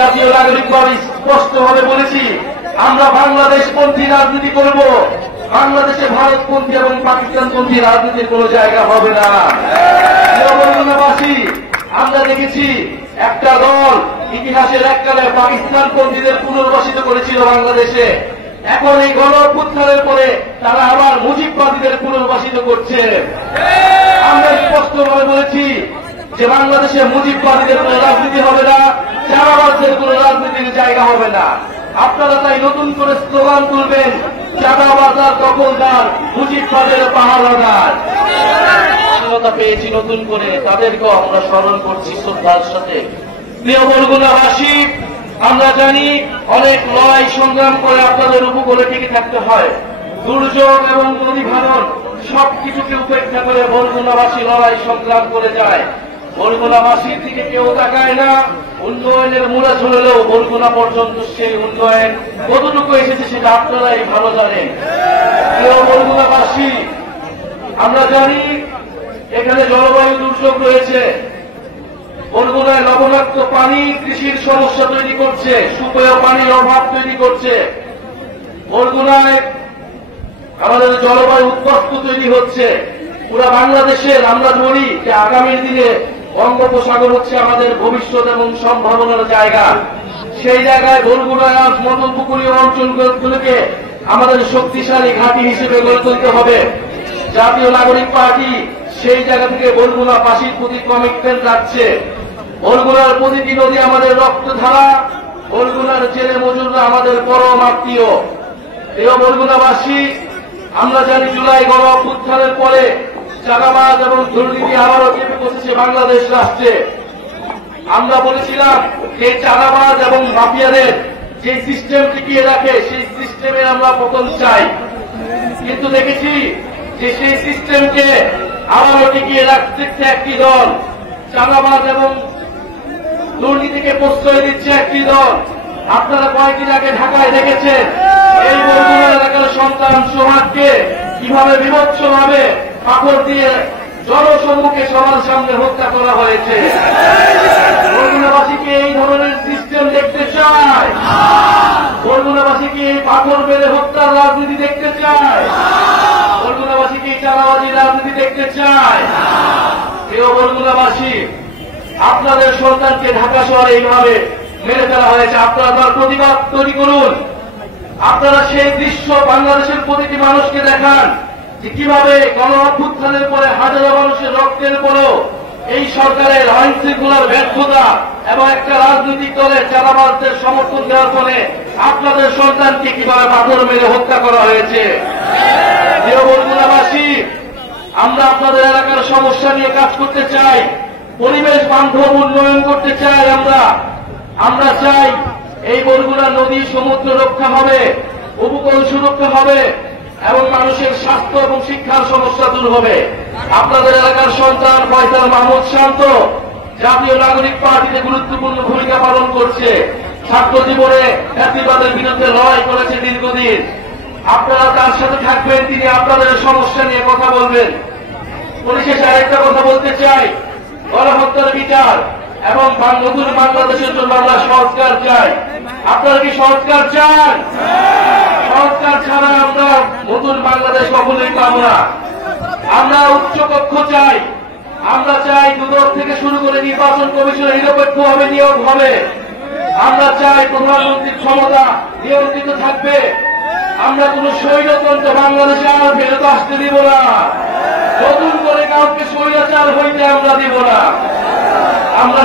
জাতীয় নাগরিক পার্টি স্পষ্টভাবে বলেছি, আমরা বাংলাদেশপন্থী রাজনীতি করব, বাংলাদেশে ভারতপন্থী এবং পাকিস্তানপন্থী রাজনীতির কোন জায়গা হবে না। বরগুনাবাসী, আমরা দেখেছি একটা দল ইতিহাসের এককালে পাকিস্তানপন্থীদের পুনর্বাসিত করেছিল বাংলাদেশে, এখন এই গণ অভ্যুত্থানের পরে তারা আবার মুজিববাদীদের পুনর্বাসিত করছে। আমরা স্পষ্টভাবে বলেছি যে বাংলাদেশে মুজিববাদীদের কোন রাজনীতি হবে না, চাঁদাবাজদের কোন রাজনীতির জায়গা হবে না। আপনারা তাই নতুন করে স্লোগান তুলবেন, চাঁদাবাজার দখলদার, মুজিববাদের পাহারাদার। স্বাধীনতা পেয়েছি নতুন করে, তাদেরকেও আমরা স্মরণ করছি শ্রদ্ধার সাথে। প্রিয় বরগুনাবাসী, আমরা জানি অনেক লড়াই সংগ্রাম করে আপনাদের উপকূলে টিকে থাকতে হয়। দুর্যোগ এবং নদী ভাঙন সবকিছুকে উপেক্ষা করে বরগুনাবাসী লড়াই সংগ্রাম করে যায়। বরগুনাবাসীর দিকে কেউ তাকায় না। উন্নয়নের মূলা ঝুলেও বরগুনা পর্যন্ত সেই উন্নয়ন কতটুকু এসেছে সেটা আপনারাই ভালো জানেন। প্রিয় বরগুনাবাসী, আমরা জানি এখানে জলবায়ু দুর্যোগ রয়েছে। বরগুনায় লবণাক্ত পানি কৃষির সমস্যা তৈরি করছে, সুপেয় পানির অভাব তৈরি করছে। বরগুনায় আমাদের জলবায়ু উত্তপ্ত তৈরি হচ্ছে। পুরা বাংলাদেশের আমরা বলি যে আগামীর দিনে বঙ্গোপসাগর হচ্ছে আমাদের ভবিষ্যৎ এবং সম্ভাবনার জায়গা। সেই জায়গায় বরগুনায় আজ মধ্যপুকুরীয় অঞ্চলগুলোকে আমাদের শক্তিশালী ঘাঁটি হিসেবে গড়ে তুলতে হবে। জাতীয় নাগরিক পার্টি সেই জায়গা থেকে বরগুনাবাসীর প্রতি কমিটমেন্ট রাখছে। বরগুনার প্রতিটি নদী আমাদের রক্তধারা, বরগুনার জেলে মজুররা আমাদের পরম আত্মীয়। এই বরগুনাবাসী, আমরা জানি জুলাই গণ অভ্যুত্থানের পরে চাঁদাবাজ এবং দুর্নীতি আবারও চেপে বসেছে বাংলাদেশ রাষ্ট্রে। আমরা বলেছিলাম যে চাঁদাবাজ এবং মাফিয়াদের যে সিস্টেম টিকিয়ে রাখে সেই সিস্টেমের আমরা পতন চাই, কিন্তু দেখেছি যে সেই সিস্টেমকে আবারও টিকিয়ে রাখতে একটি দল, চাঁদাবাজ এবং দুর্নীতিকে প্রশ্রয় দিচ্ছে একটি দল। আপনারা কয়েকদিন আগে ঢাকায় দেখেছেন এই বরগুনা এলাকার সন্তান সোহাগকে কিভাবে বিভৎসভাবে পাথর দিয়ে জনসম্মুখে সবার সামনে হত্যা করা হয়েছে। বরগুনাবাসীকে এই ধরনের সিস্টেম দেখতে চায়? বরগুনাবাসীকে এই পাথর মেরে হত্যার রাজনীতি দেখতে চায়? বরগুনাবাসীকে এই চাঁদাবাজির রাজনীতি দেখতে চায়? প্রিয় বরগুনাবাসী, আপনাদের সন্তানকে ঢাকা শহরে এইভাবে মেরে ফেলা হয়েছে, আপনারা তার প্রতিবাদ তৈরি করুন। আপনারা সেই দৃশ্য বাংলাদেশের প্রতিটি মানুষকে দেখান যে কিভাবে গণ অভ্যুত্থানের পরে হাজারো মানুষের রক্তের পরেও এই সরকারের আইন শৃঙ্খলার ব্যর্থতা এবং একটা রাজনৈতিক দলের চাঁদাবাজদের সমর্থন দেওয়ার ফলে আপনাদের সন্তানকে কিভাবে পাথর মেরে হত্যা করা হয়েছে। প্রিয় বরগুনাবাসী, আমরা আপনাদের এলাকার সমস্যা নিয়ে কাজ করতে চাই, পরিবেশ বান্ধব উন্নয়ন করতে চাই। আমরা চাই এই বরগুনা নদী সমুদ্র রক্ষা হবে, উপকূল সুরক্ষা হবে এবং মানুষের স্বাস্থ্য এবং শিক্ষার সমস্যা দূর হবে। আপনাদের এলাকার সন্তান ফয়সাল মাহমুদ শান্ত জাতীয় নাগরিক পার্টিতে গুরুত্বপূর্ণ ভূমিকা পালন করছে। ছাত্র জীবনে ফ্যাসিবাদের বিরুদ্ধে লড়াই করেছে দীর্ঘদিন। আপনারা তার সাথে থাকবেন, তিনি আপনাদের সমস্যা নিয়ে কথা বলবেন। পরিশেষে আরেকটা কথা বলতে চাই, গণহত্যার বিচার এবং নতুন বাংলাদেশের জন্য আমরা সংস্কার চাই। আপনারা কি সংস্কার চান? সংস্কার ছাড়া আমরা নতুন বাংলাদেশ কখনোই পাব না। আমরা উচ্চকক্ষ চাই, আমরা চাই দুদক থেকে শুরু করে নির্বাচন কমিশনে নিরপেক্ষভাবে নিয়োগ হবে। আমরা চাই প্রধানমন্ত্রীর ক্ষমতা নিয়ন্ত্রিত থাকবে। আমরা কোন স্বৈরতন্ত্র বাংলাদেশে আর ফেরত আসতে দিব না। নতুন করে কাউকে স্বৈরাচার হইতে আমরা দিব না। আমরা